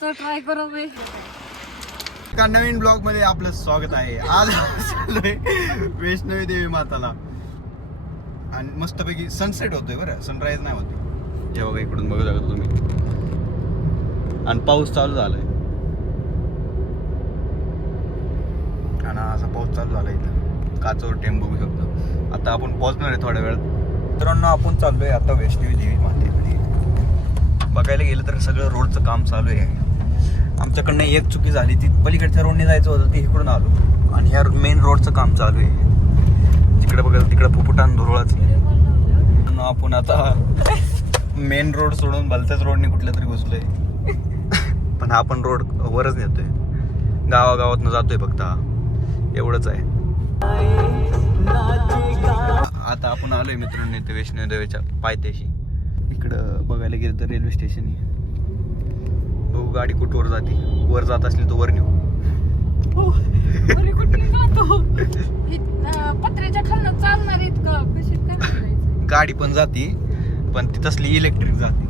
तर ट्राय करू मी. एका नवीन ब्लॉग मध्ये आपलं स्वागत आहे. आज चाललोय वैष्णवी देवी माताला आणि मस्तपैकी सनसेट होतोय बरं, सनराईज नाही होते. हे बघा इकडून बघू शकता तुम्ही, आणि पाऊस चालू झालाय आणि असा पाऊस चालू झाला इथं काचवर टेम बघू शकतो. आता आपण पोहोचणार आहे थोड्या वेळात. मित्रांनो आपण चाललोय आता वैष्णवी देवी मातेकडे. बघायला गेलं तर सगळं रोडचं काम चालू आहे. आमच्याकडनं एक चुकी झाली, ती पलीकडच्या रोडने जायचं होतं, ती इकडून आलो आणि ह्या मेन रोडचं काम चालू आहे. जिकडे बघायला तिकडे फुफुटान धुरळाच. आपण आता मेन रोड सोडून भलत्याच रोडने कुठल्या तरी घुसलोय. पण हा आपण रोड वरच नेतोय, गावागावातनं जातोय फक्त, एवढंच आहे. आता आपण आलोय मित्रांनो इथे वैष्णवी देवीच्या पायथ्याशी. इकडं बघायला गेलं तर रेल्वे स्टेशन आहे. बघू गाडी कुठवर जाते. वर जात असली तर वर नेऊ. पत्र्याच्या खालनं चालणार इतकं कशी काय? गाडी पण जाते, पण ती तसली इलेक्ट्रिक जाते.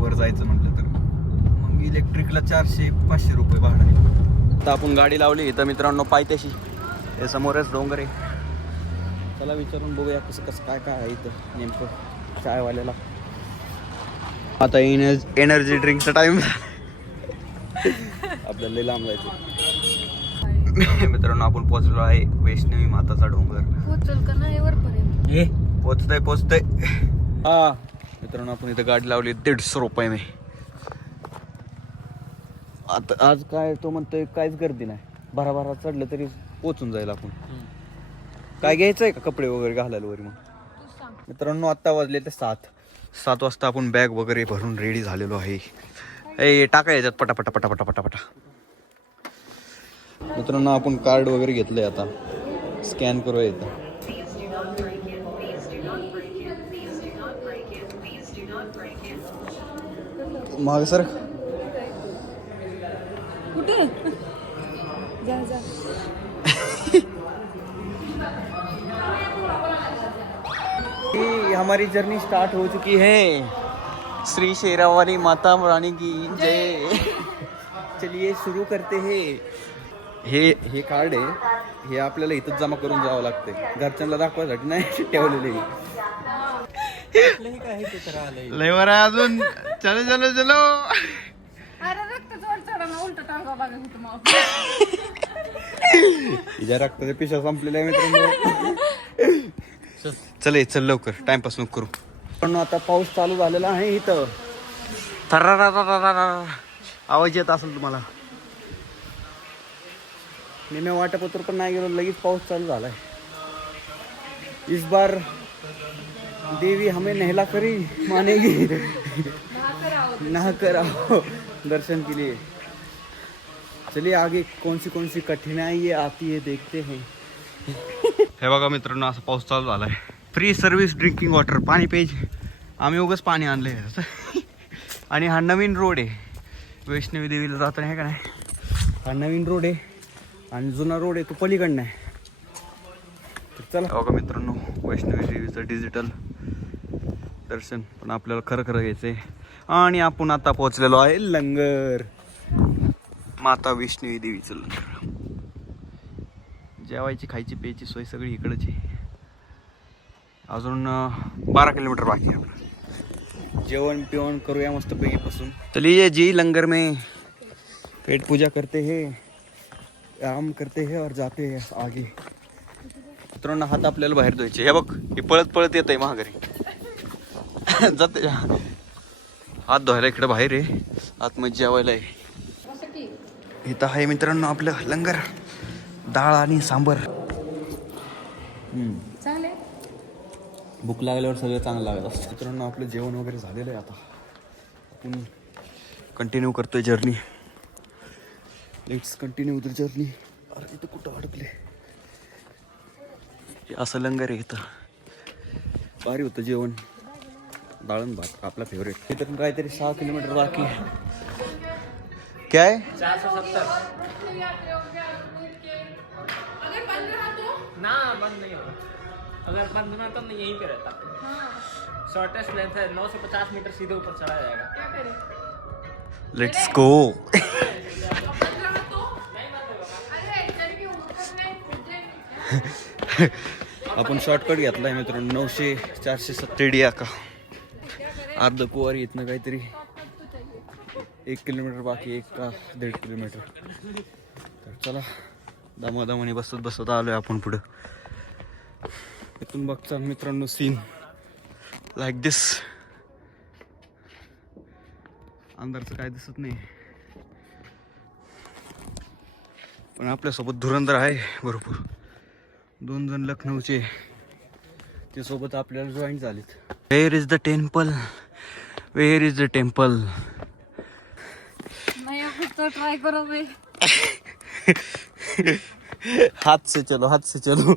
वर जायचं म्हटलं तर मग इलेक्ट्रिकला 400-500 रुपये भाडं. आता आपण गाडी लावली इथं मित्रांनो पायथ्याशी. हे समोरच डोंगर आहे. चला विचारून बघूया कसं कसं काय काय आहे इथं नेमकं चायवाल्याला. आता एनर्जी ड्रिंकचा टाइम आपल्याला लई लांब जायचं. मित्रांनो आपण पोहोचलो आहे वैष्णवी माताचा डोंगर. पोहोचल का नाही वरपर्यंत? पोचतय. हा मित्रांनो आपण इथं गाडी लावली 150 रुपये मी. आता आज काय तो म्हणतोय काहीच गर्दी नाही, भराभरा चढलं तरी पोचून जाईल आपण. काय घ्यायचंय का कपडे वगैरे घालायला वरी? मग मित्रांनो आता वाजले ते 7 वाजता आपण बॅग वगैरे भरून रेडी झालेलो आहे. ए टाका याच्यात पटापटा पटापटा पटापटा. मित्रांनो आपण कार्ड वगैरे घेतलंय, आता स्कॅन करूया इथं. माग सर कुठे जा जा. हमारी जर्नी स्टार्ट हो चुकी है. श्री शेरावाली माता रानी की जय. चलिए सुरू करते हैं. हे कार्ड आहे, हे आपल्याला इथंच जमा करून जावं लागतंय. घरच्यांना दाखवायसाठी नाही ठेवलेले. लय वर अजून. चलो चलो चलो. अरे रक्त जोड चढा उलट टाका बघा इथं मग. हिच्या रक्ताच्या पिशा संपलेल्या आहे मित्रांनो. चल लवकर, टाइमपास नको करू. पण आता पाऊस चालू झालेला आहे इथं. आवाज येत असेल तुम्हाला. मी वाटापत्र पण नाही गेलो, लगेच पाऊस चालू झालाय. इस बार देवी हमें नहला करी मानेगी. ना कराओ दर्शन के लिए. चलिए आगे कौन सी कठिनाई आती है देखते हैं. हे बघा मित्रांनो असं पाऊस चालू झालाय. फ्री सर्व्हिस ड्रिंकिंग वॉटर, पाणी प्यायचे. आम्ही उगाच पाणी आणले. आणि हा नवीन रोड आहे वैष्णवी देवीला जाताना, आहे का नाही. हा नवीन रोड आहे आणि जुना रोड आहे तो पलीकडनं आहे. तर चला बघा मित्रांनो वैष्णवी देवीचं डिजिटल दर्शन पण आपल्याला खरं घ्यायचंय. आणि आपण आता पोहोचलेलो आहे लंगर. माता वैष्णवी देवीचं लंगर. जेवायची खायची प्यायची सोय सगळी इकडची. अजून 12 किलोमीटर बाकी आहे. जेवण पिवण करूया मस्त पैकी पासून. चलिए जी लंगर में पेट पूजा करते हैं, आराम करते हैं और जाते हैं आगे. मित्रांनो हात आपल्याला बाहेर धुवायचे. हे बघ हे पळत पळत येत आहे महाघरी. जाते हात धुवायला इकडे बाहेर आहे, आतमध्ये जेवायला आहे. इथं आहे मित्रांनो आपलं लंगर. डाळ आणि सांबर. भूक लागल्यावर सगळं चांगलं लागत असतं. मित्रांनो आपलं जेवण वगैरे झालेलं आहे. आता आपण कंटिन्यू करतोय journey. Let's continue the journey. अरे इथं कुठं अडकले. असं लंगर आहे इथं. भारी होतं जेवण. डाळण भात आपला फेवरेट. इथं काहीतरी 6 किलोमीटर बाकी आहे. क्या है 470 ना बंद नहीं होगा. अगर बंद में तो यहीं पे रहता. शॉर्टेस्ट लेंथ है 950 मीटर सीधे ऊपर चढ़ा जाएगा. Let's go. आपण शॉर्टकट घेतलाय मित्रांनो. 900-470 का अर्ध कुवारी इथनं काहीतरी 1 किलोमीटर बाकी, 1 का 1.5 किलोमीटर. तर चला दमादमाने बसत आलोय आपण पुढं. इथून बघचा मित्रांनो सीन लाईक दिस. अंधारचं काय दिसत नाही, पण आपल्यासोबत धुरंधर आहे भरपूर. 2 जण लखनौचे ते सोबत आपल्याला जॉईन झालेत. Where is the temple, where is the temple. नहीं कुछ तो ट्राई करो भाई. हाथ से चलो, हाथ से चलो.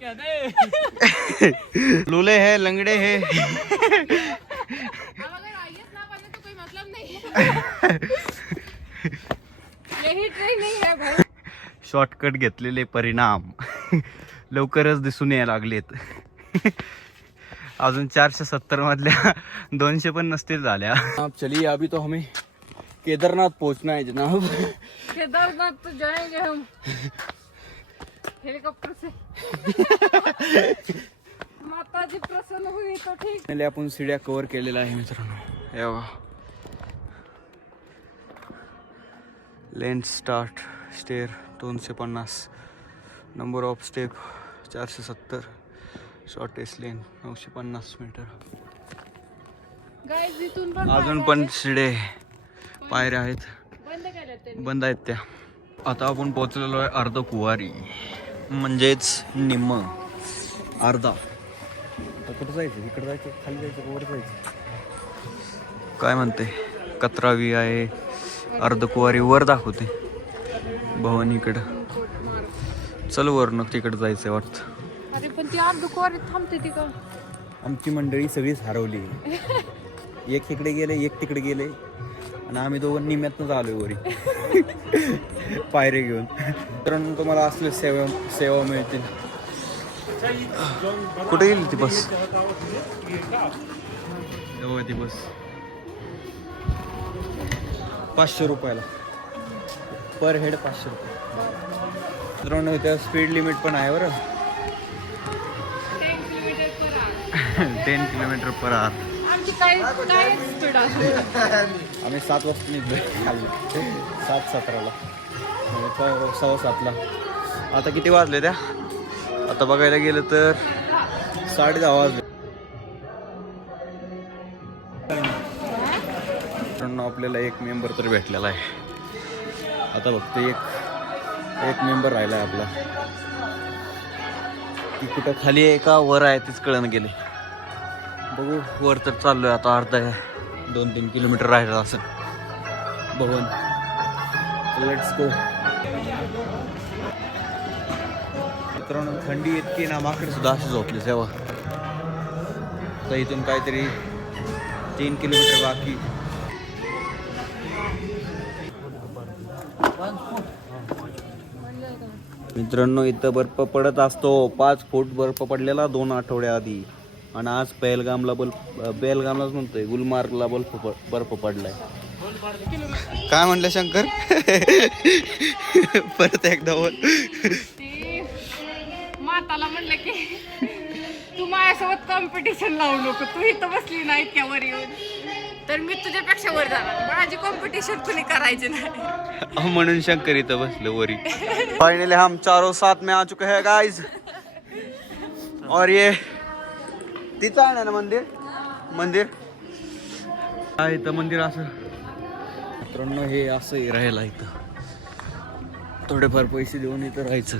क्या दे लूले है, लंगड़े है. अब अगर आईएएस ना बने तो कोई मतलब नहीं. यही ट्रेनिंग है भाई. शॉर्टकट घेतलेले परिणाम लवकरच दिसून यायला लागलेत. अजून 470 मधल्या 200 पण नसतील झाल्या. अब चलिए, अभी तो हमें केदारनाथ पहुंचना है जनाब. केदारनाथ तो जाएंगे हम हेलीकॉप्टर से. माता जी प्रसन्न हुई तो ठीक. पहिले आपण सीड्या कव्हर केलेल्या आहे मित्रांनो. हे बघा, length start stair 250, number of step 470, shortest lane 950 metre. Guys इथून पण अजून पण शिडे पायऱ्या आहेत, बंद केलं ते. बंद आहेत त्या. आता आपण पोहोचलेलो आहे अर्ध कुवारी, म्हणजेच निम्म अर्धा. आता कुठं जायचं, इकडं जायचं, खाली जायचं, वर जायचं, काय म्हणते. 11वी आहे, अर्ध कुवारी वर दाखवते भवानीकडं. चल वर तिकडं जायचं वाटतं. अरे पण ती अर्ध कुवारी थांबते ती का? आमची मंडळी सगळीच हरवली. एक इकडे गेले, एक तिकडे गेले, आणि आम्ही दोघं निम्यातनं आलोय वरी पायरे घेऊन. तर तुम्हाला असले सेवा मिळतील. कुठे गेली ती बस? एवढी ती बस 500 रुपयाला पर हेड. 500 रुपये. मित्रांनो इथं स्पीड लिमिट पण आहे बरं. 10 किलोमीटर पर आवर. आमची काय स्पीड असते. आम्ही 7 वाजता निघलोय खाल्लं, 7:17ला, 6:15ला. आता किती वाजले त्या? आता बघायला गेलं तर 10:30 वाजले. मित्रांनो आपल्याला एक मेंबर तर भेटलेला आहे. आता फक्त एक मेंबर राहिला आहे आपला. ती कुठं खाली आहे का वर आहे तीच कळणं गेले. बघू, वर तर चाललोय आता. अर्धा 2-3 किलोमीटर राहिला असेल भवन. Let's go. मित्रांनो थंडी इतकी ना, माकडे सुद्धा असे झोपले तेव्हा. तर इथून काहीतरी 3 किलोमीटर बाकी. मित्रांनो इथं बर्फ पडत असतो. 5 फूट बर्फ पडलेला 2 आठवड्या आधी. आणि आज बेलगामलाच म्हणतोय, गुलमार्गला बर्फ पडलाय. काय म्हणलं शंकर? परत एकदा बोल. माताला म्हणलं की तू माझ्यासोबत कॉम्पिटिशन लावू नको. तू इथं बसली ना इतक्या वर येऊन, तर मी तुझ्यापेक्षा वर जाणार. माझी कॉम्पिटिशन कुणी करायची नाही. म्हणून शंकर इथं बसलो वरी. फाइनली हम चारों साथ में आ चुके हैं गाइस. और ये तिथं आहे ना मंदिर आहे इथं. मंदिर असं मित्रांनो हे असं राहायला इथं. थोडेफार पैसे देऊन इथं राहायचं.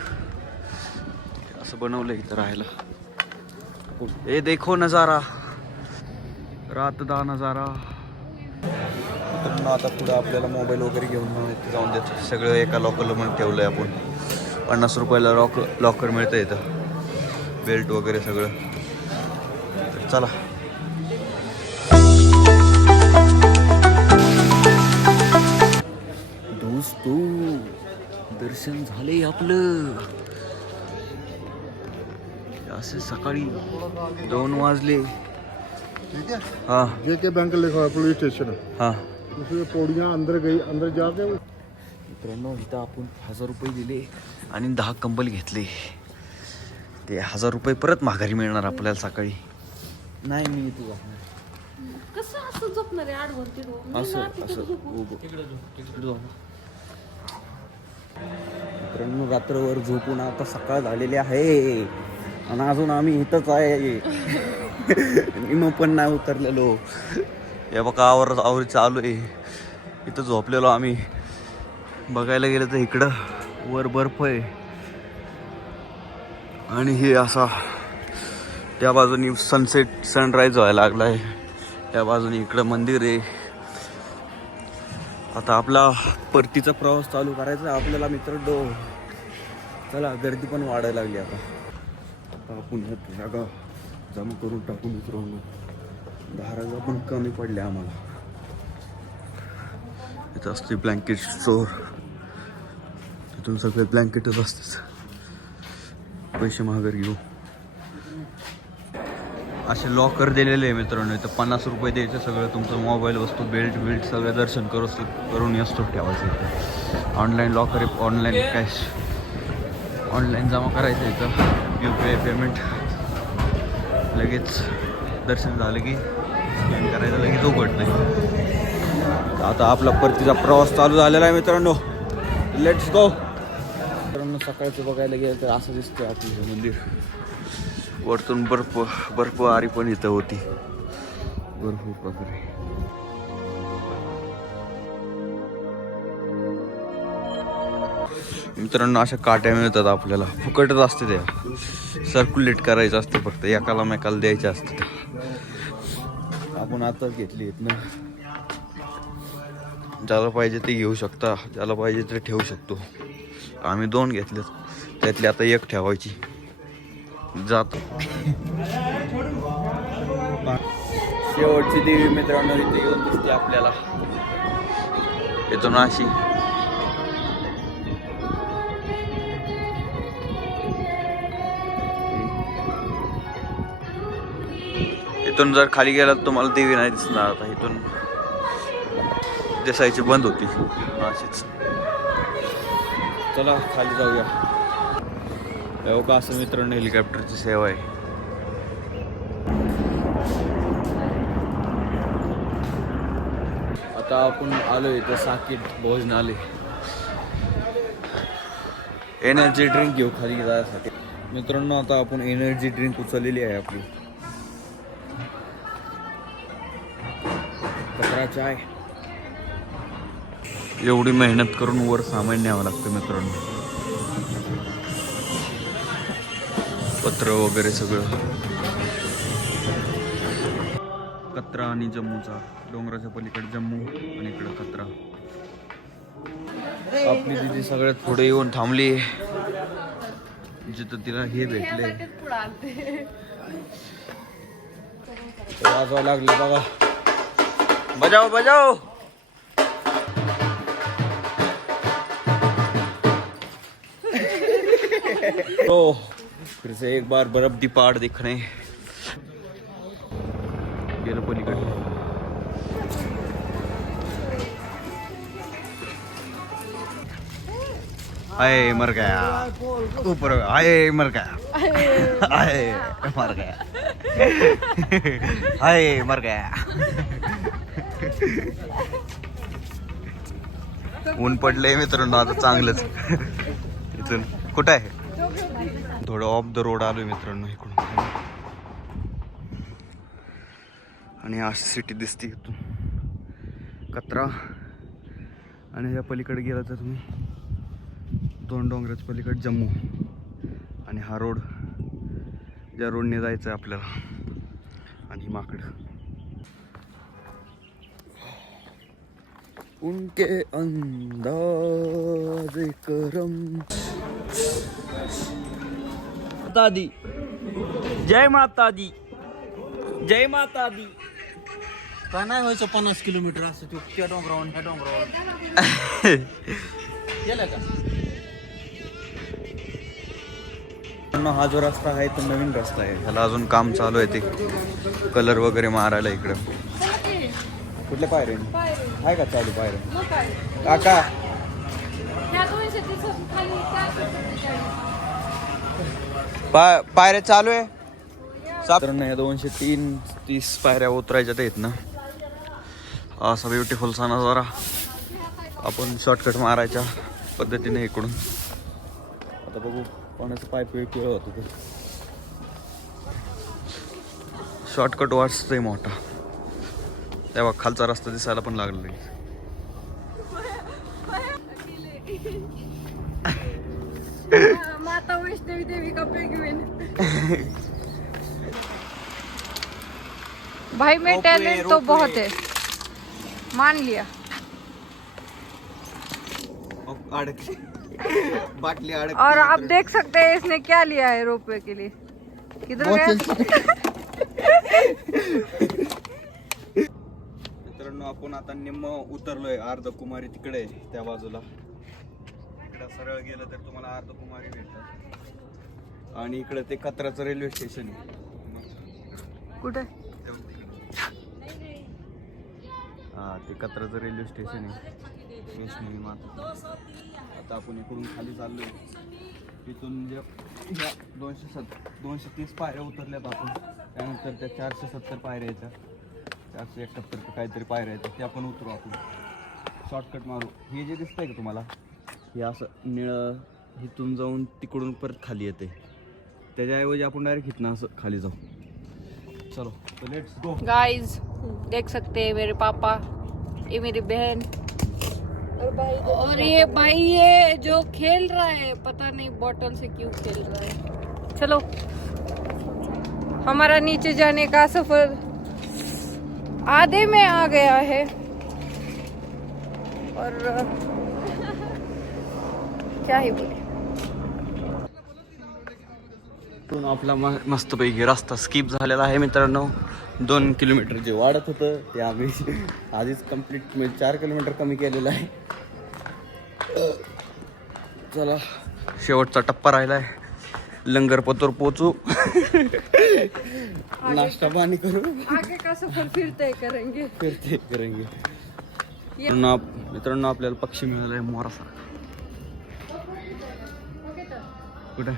असं बनवलं इथं राहायला. हे देखो नजारा, रात दा नजारा. आता पुढं आपल्याला मोबाईल वगैरे घेऊन जाऊन देत. सगळं एका लॉकरला म्हणून ठेवलंय आपण. 50 रुपयाला लॉकर मिळतं इथं. बेल्ट वगैरे सगळं. तर चला. दोस्तों दर्शन झाले आपलं. असे सकाळी 2 वाजले. हाँ जेके बैंक लिखा हुआ पुलिस स्टेशन हाँ उसमें पौड़ियाँ अंदर गई अंदर जाके मित्रांनो इथं आपण 1000 रुपये दिले आणि 10 कंबल घेतले. ते 1000 रुपये परत माघारी मिळणार आपल्याला सकाळी. नाही मी तू कसं असं झोपणार आहे आडवरती असं असं तिकडे जाऊ. मित्रांनो रात्रभर झोपून आता सकाळ झालेली आहे आणि अजून आम्ही इथंच आहे. निम पण नाही उतरलेलो. या बघा आवरी चालू आहे. इथं झोपलेलो आम्ही. बघायला गेलं तर इकडं वर बर्फ आहे आणि हे असा त्या बाजूनी सनसेट सनराईज व्हायला लागलाय. त्या बाजूनी इकडं मंदिर आहे. आता आपला परतीचा प्रवास चालू करायचा आपल्याला मित्रांनो. चला गर्दी पण वाढायला लागली आता. आपण जागा जमा करून टाकू मित्रांनो. 10,000 पण कमी पडले आम्हाला. इथं असते ब्लँकेट स्टोर. तिथून सगळे ब्लँकेटच असतेच. पैसे माघारी घेऊ. असे लॉकर दिलेले आहे मित्रांनो. इथं 50 रुपये द्यायचं. सगळं तुमचं मोबाईल वस्तू बेल्ट सगळं दर्शन करून असतो ठेवायचं इथं. ऑनलाईन लॉकर आहे. ऑनलाईन कॅश ऑनलाईन जमा करायचं इथं. UPI पेमेंट लगेच दर्शन झालं की स्कॅन करायचं लगेच उघडतं. आता आपला परतीचा प्रवास चालू झालेला आहे मित्रांनो. Let's go. मित्रांनो सकाळचं बघायला गेलं तर असं दिसतंय आपलं मंदिर. वरतून बर्फवारी पण इथं होती. भरपूर वगैरे. मित्रांनो अशा काट्या मिळतात आपल्याला. फुकटच असते त्या. सर्क्युलेट करायचं असते फक्त. एकाला मेकाला द्यायचे असते त्या. आपण आताच घेतली आहेत ना. ज्याला पाहिजे ते घेऊ शकता. ज्याला पाहिजे ते ठेवू शकतो. आम्ही 2 घेतलेत. त्यातली आता 1 ठेवायची. जातो. शेवटची देवी मित्रांनो इथे येऊन दिसते आपल्याला. इथून अशी इथून जर खाली गेला तर तुम्हाला देवी नाही दिसणार. आता इथून दिसायची बंद होती अशीच. चला खाली जाऊया. एवढं असं मित्रांनो हेलिकॉप्टरची सेवा आहे. आता आपण आलो इथं साकीट भोजनालय. एनर्जी ड्रिंक घेऊ खाली जायसाठी मित्रांनो. आता आपण एनर्जी ड्रिंक उचललेली आहे आपली. कचरा चाय. एवढी मेहनत करून वर सामान न्यावं लागतं मित्रांनो. पत्र वगैरे सगळं. कत्रा आणि जम्मूचा. डोंगराच्या पलीकडे जम्मू आणि इकडं कत्रा. आपली दिदी सगळ्यात पुढे येऊन थांबली. जिथं तिला हे भेटले. वाजवा लागले बघा. बजाओ बजाओ. तो फिर से एक बार बर्फ दी पहाड़ दिखने गेलो पलीकडे. हाय मर गया. ऊपर हाय मर गया. हाय मर गया. हाय मर गया. ऊन पडलंय मित्रांनो आता चांगलंच. इथून कुठं आहे थोडं ऑफ द रोड आलोय मित्रांनो इकडून. आणि अशी सिटी दिसते इथून. कत्रा. आणि या पलीकडे गेला तर तुम्ही 2 डोंगराच्या पलीकडे जम्मू. आणि हा रोड ज्या रोडने जायचं आहे आपल्याला. आणि माकडं. उनके अंदाज करम. माता दी. जय माता दी. जय माता दी. काय नाही व्हायचं 50 किलोमीटर असं. त्या डोंगरावर ह्या डोंगरावर गेलं का? हा जो रस्ता आहे तो नवीन रस्ता आहे, ह्याला अजून काम चालू आहे, ते कलर वगैरे मारायला इकडं. कुठल्या पायऱ्या आहे का चालू पायऱ्या? काका पायऱ्या चालू आहे. साधारण 230 पायऱ्या उतरायच्या आहेत ना. असा ब्युटिफुलचा नजारा. आपण शॉर्टकट मारायच्या पद्धतीने इकडून. आता बघू कोणाचं पाईप वेळ होतं ते. शॉर्टकट वाटतोय मोठा, तेव्हा खालचा रस्ता दिसायला पण लागला. माता वैष्णवी देवी का पेंगुइन. भाई में टैलेंट तो बहुत है, मान लिया. बाटली और आप देख सकते हैं इसने क्या लिया है रोपवे के लिए. किधर गया? मित्रांनो आपण आता निम्म उतरलोय. अर्धकुमारी तिकडे त्या बाजूला. इकडे सरळ गेलं तर तुम्हाला अर्धकुमारी भेटतात. आणि इकडे ते कत्राचं रेल्वे स्टेशन आहे. कुठे? हा ते कत्राचं रेल्वे स्टेशन आहे. वैष्णवी माता. आता आपण इकडून खाली चाललोय. तिथून जे 230 पायऱ्या उतरल्यात आपण. त्यानंतर त्या 470 पायऱ्या येतात. 471 काहीतरी पायऱ्या येतात. ते आपण उतरू. आपण शॉर्टकट मारू. हे जे दिसतंय का तुम्हाला, हे असं निळं इथून जाऊन तिकडून परत खाली येते. त्याच्याऐवजी आपण डायरेक्ट इथनं असं खाली जाऊ. चलो तो लेट्स गो. गाइस देख सकते हैं मेरे पापा, ये मेरी बहन और ये भाई ये जो खेल रहा है, पता नहीं बॉटल से क्यों खेल रहा है. चलो हमारा नीचे जाने का सफर आधे में आ गया है. और क्या ही बोले. आपला मस्तपैकी रस्ता स्किप झालेला आहे मित्रांनो. 2 किलोमीटर जे वाढत होतं ते आम्ही आधीच कंप्लीट 4 किलोमीटर कमी केलेलं आहे. चला शेवटचा टप्पा राहिलाय. लंगरपतोर पोचू. नाश्ता पाणी करू. आगे का सफर फिरते करेंगे. मित्रांनो आपल्याला पक्षी मिळालाय मोरासारखा. कुठे?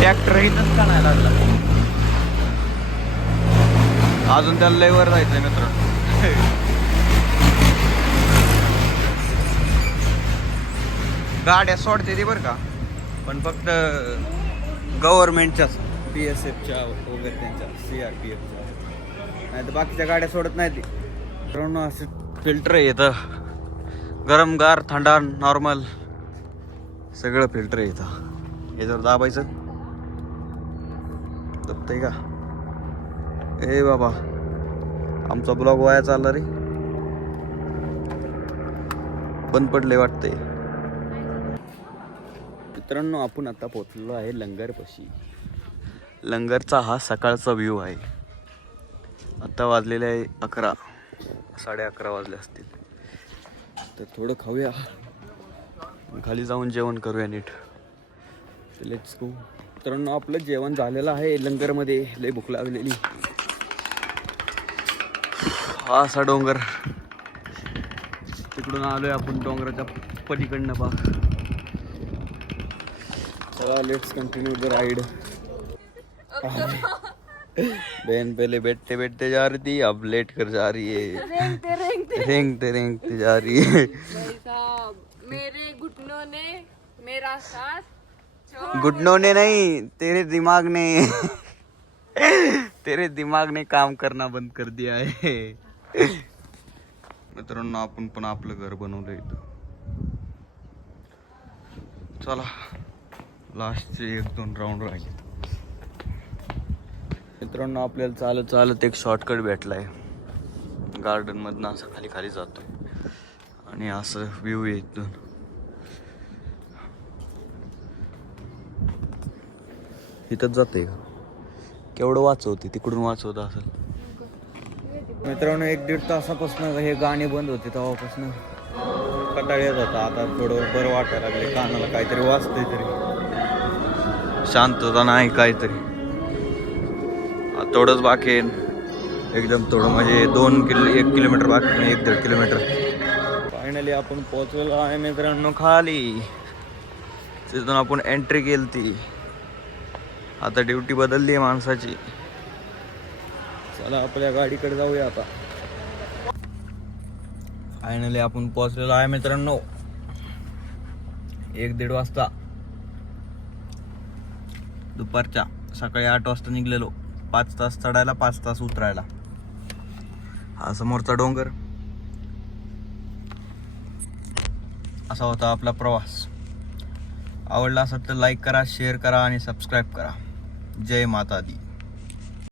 ट्रॅक्टर इथंच का नाही लागला अजून? त्याला लय वर जायचंय मित्रांनो. गाड्या सोडते ती बरं का, पण फक्त गव्हर्नमेंटच्याच, BSFच्या वगैरे त्यांच्या, CRPFच्या, नाही तर बाकीच्या गाड्या सोडत नाही ती. मित्रांनो असं फिल्टर आहे इथं. गरम गार थंडा नॉर्मल सगळं फिल्टर आहे इथं. हे जर दाबायचं दबतंय का? ए बाबा आमचा ब्लॉग वाया चालला रे. बंद पडले वाटते. मित्रांनो आपण आता पोहोचलो आहे लंगरपाशी. लंगरचा हा सकाळचा व्ह्यू आहे. आता वाजलेले आहे 11, 11:30 वाजले असतील. तर थोडं खाऊया, खाली जाऊन जेवण करूया नीट. Let's go. मित्रांनो आपलं जेवण झालेलं आहे लंगरमध्ये. लय भूक लागलेली. हा असा डोंगर, तिकडून आलोय आपण डोंगराच्या पलीकडनं बघ. चला लेट्स कंटिन्यू द राइड. बहन पहले बैठते बैठते जा रही थी, अब लेट कर जा रही है. रेंगते जा रही है. मेरे घुटनों ने मेरा साथ, घुटनों ने नहीं, तेरे दिमाग ने काम करना बंद कर दिया है. मित्रांनो आपण पण आपलं घर बनवलं इथं. चला लास्टचे 1-2 राऊंड राहिले. मित्रांनो आपल्याला चालत चालत एक शॉर्टकट भेटलाय. गार्डन मधनं असं खाली खाली जातोय आणि असं व्ह्यू आहे इथून. इथंच जाते का? केवढं वाचवते, तिकडून वाचवत असेल. मित्रांनो 1-1.5 तासापासून हे गाणे बंद होते तेव्हापासून कंटाळा येत होता, आता थोडं बरं वाटायला लागले. कानाला काहीतरी वाजतंय तरी, शांतता नाही काहीतरी. थोडंच बाकी आहे, एकदम थोडं म्हणजे 1 किलोमीटर बाकी, 1-1.5 किलोमीटर. फायनली आपण पोहोचलेलो आहे मित्रांनो खाली. तिथून आपण एंट्री केली ती. आता ड्युटी बदलली आहे माणसाची. चला आपल्या गाडीकडे जाऊया आता. फायनली आपण पोहोचलेलो आहे मित्रांनो 1-1.5 वाजता दुपारच्या. सकाळी 8 वाजता निघलेलो. 5 तास चढायला, 5 तास उतरायला. हा समोरचा डोंगर. असा होता आपला प्रवास. आवडला असेल तर लाईक करा, शेअर करा आणि सबस्क्राईब करा. जय माता दी.